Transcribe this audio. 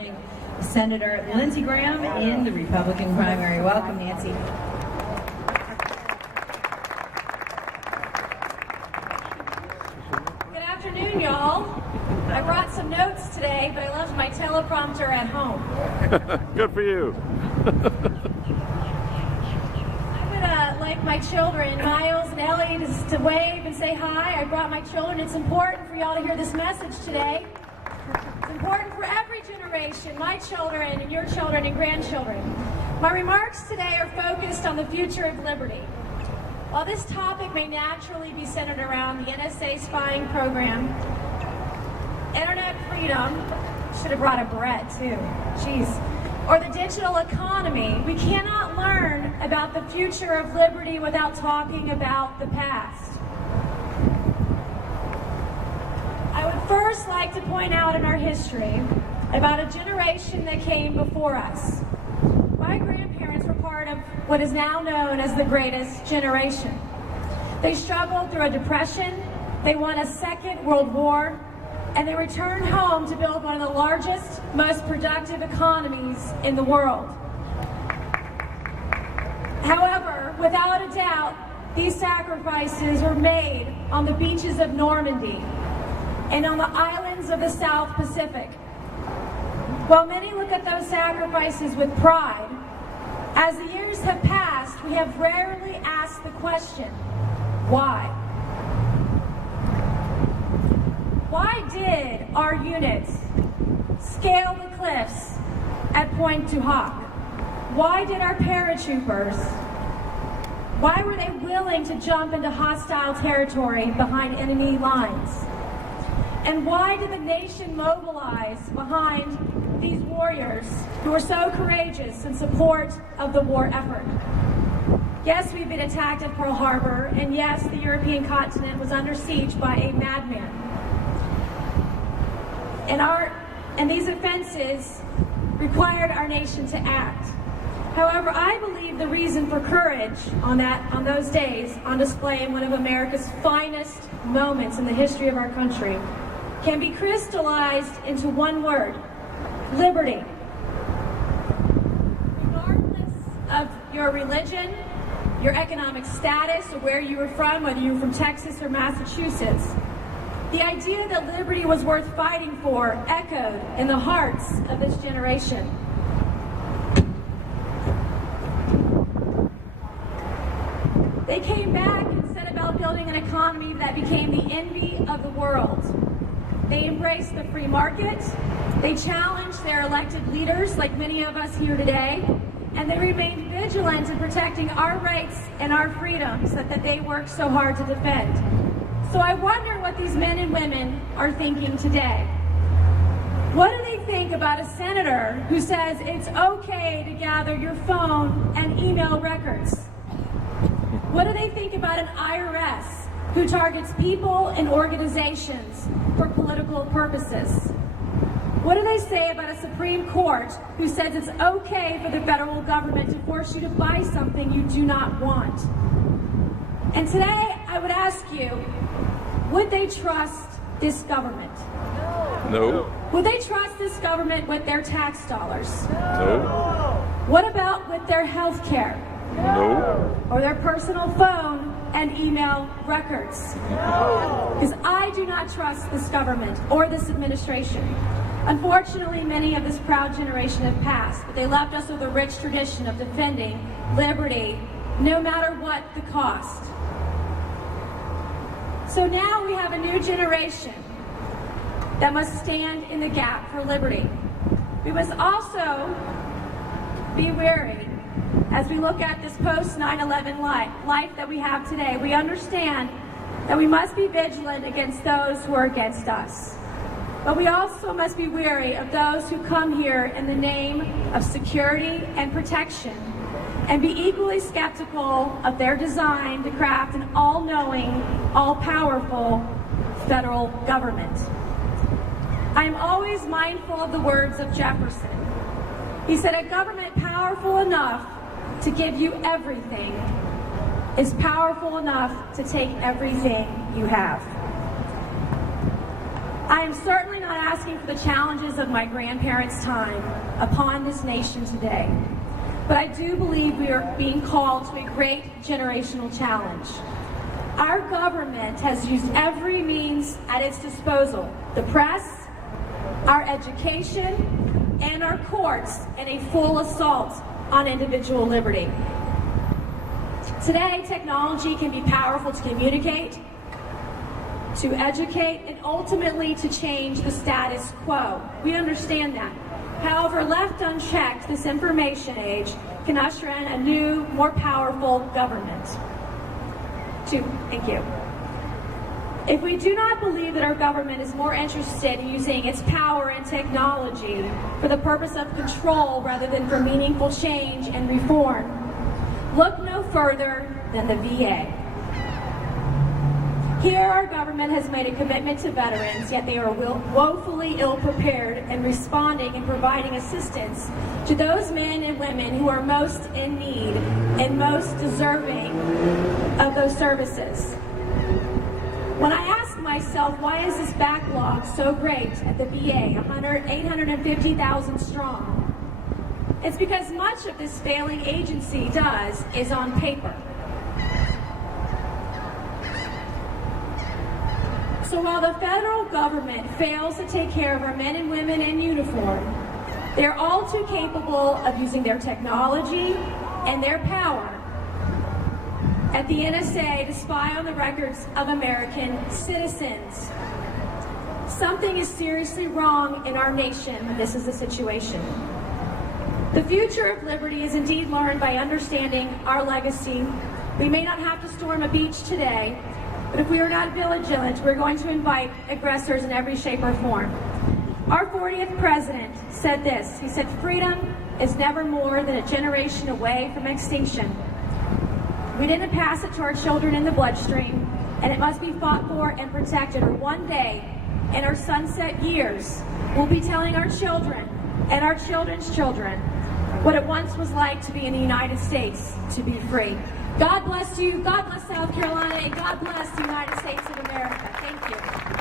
challenging Senator Lindsey Graham in the Republican primary. Welcome, Nancy. Good afternoon, y'all. I brought some notes today, but I left my teleprompter at home. Good for you. I would like my children, Miles and Ellie, to wave and say hi. I brought my children. It's important for y'all to hear this message today. It's important for every generation, my children and your children and grandchildren. My remarks today are focused on the future of liberty. While this topic may naturally be centered around the NSA spying program, internet freedom, should have brought a beret too, jeez, or the digital economy, we cannot learn about the future of liberty without talking about the past. I would first like to point out in our history about a generation that came before us. My grandparents were part of what is now known as the Greatest Generation. They struggled through a depression, they won a Second World War, and they returned home to build one of the largest, most productive economies in the world. However, without a doubt, these sacrifices were made on the beaches of Normandy and on the islands of the South Pacific. While many look at those sacrifices with pride, as the years have passed, we have rarely asked the question, why? Why did our units scale the cliffs at Pointe du Hoc? Why did our paratroopers, why were they willing to jump into hostile territory behind enemy lines? And why did the nation mobilize behind these warriors who were so courageous in support of the war effort? Yes, we've been attacked at Pearl Harbor, and yes, the European continent was under siege by a madman. And these offenses required our nation to act. However, I believe the reason for courage on those days on display in one of America's finest moments in the history of our country can be crystallized into one word: liberty. Regardless of your religion, your economic status, or where you were from, whether you were from Texas or Massachusetts, the idea that liberty was worth fighting for echoed in the hearts of this generation. They came back and set about building an economy that became the envy of the world. They embraced the free market, they challenged their elected leaders, like many of us here today, and they remained vigilant in protecting our rights and our freedoms that they worked so hard to defend. So I wonder what these men and women are thinking today. What do they think about a senator who says it's okay to gather your phone and email records? What do they think about an IRS who targets people and organizations for political purposes? What do they say about a Supreme Court who says it's okay for the federal government to force you to buy something you do not want? And today, I would ask you, would they trust this government? No. Would they trust this government with their tax dollars? No. What about with their health care? No. Or their personal phone and email records? Because I do not trust this government or this administration. Unfortunately, many of this proud generation have passed, but they left us with a rich tradition of defending liberty, no matter what the cost. So now we have a new generation that must stand in the gap for liberty. We must also be wary as we look at this post-9/11 life that we have today. We understand that we must be vigilant against those who are against us. But we also must be wary of those who come here in the name of security and protection, and be equally skeptical of their design to craft an all-knowing, all-powerful federal government. I am always mindful of the words of Jefferson. He said, "A government powerful enough to give you everything is powerful enough to take everything you have." I am certainly not asking for the challenges of my grandparents' time upon this nation today, but I do believe we are being called to a great generational challenge. Our government has used every means at its disposal, the press, our education, and our courts, in a full assault on individual liberty. Today, technology can be powerful to communicate, to educate, and ultimately to change the status quo. We understand that. However, left unchecked, this information age can usher in a new, more powerful government. Thank you. If we do not believe that our government is more interested in using its power and technology for the purpose of control rather than for meaningful change and reform, look no further than the VA. Here, our government has made a commitment to veterans, yet they are woefully ill-prepared in responding and providing assistance to those men and women who are most in need and most deserving of those services. When I ask myself, why is this backlog so great at the VA, 850,000 strong? It's because much of this failing agency does is on paper. So while the federal government fails to take care of our men and women in uniform, they're all too capable of using their technology and their power at the NSA to spy on the records of American citizens. Something is seriously wrong in our nation when this is the situation. The future of liberty is indeed learned by understanding our legacy. We may not have to storm a beach today, but if we are not vigilant, we're going to invite aggressors in every shape or form. Our 40th president said this. He said, "Freedom is never more than a generation away from extinction. We didn't pass it to our children in the bloodstream, and it must be fought for and protected, or one day, in our sunset years, we'll be telling our children and our children's children what it once was like to be in the United States, to be free." God bless you, God bless South Carolina, and God bless the United States of America. Thank you.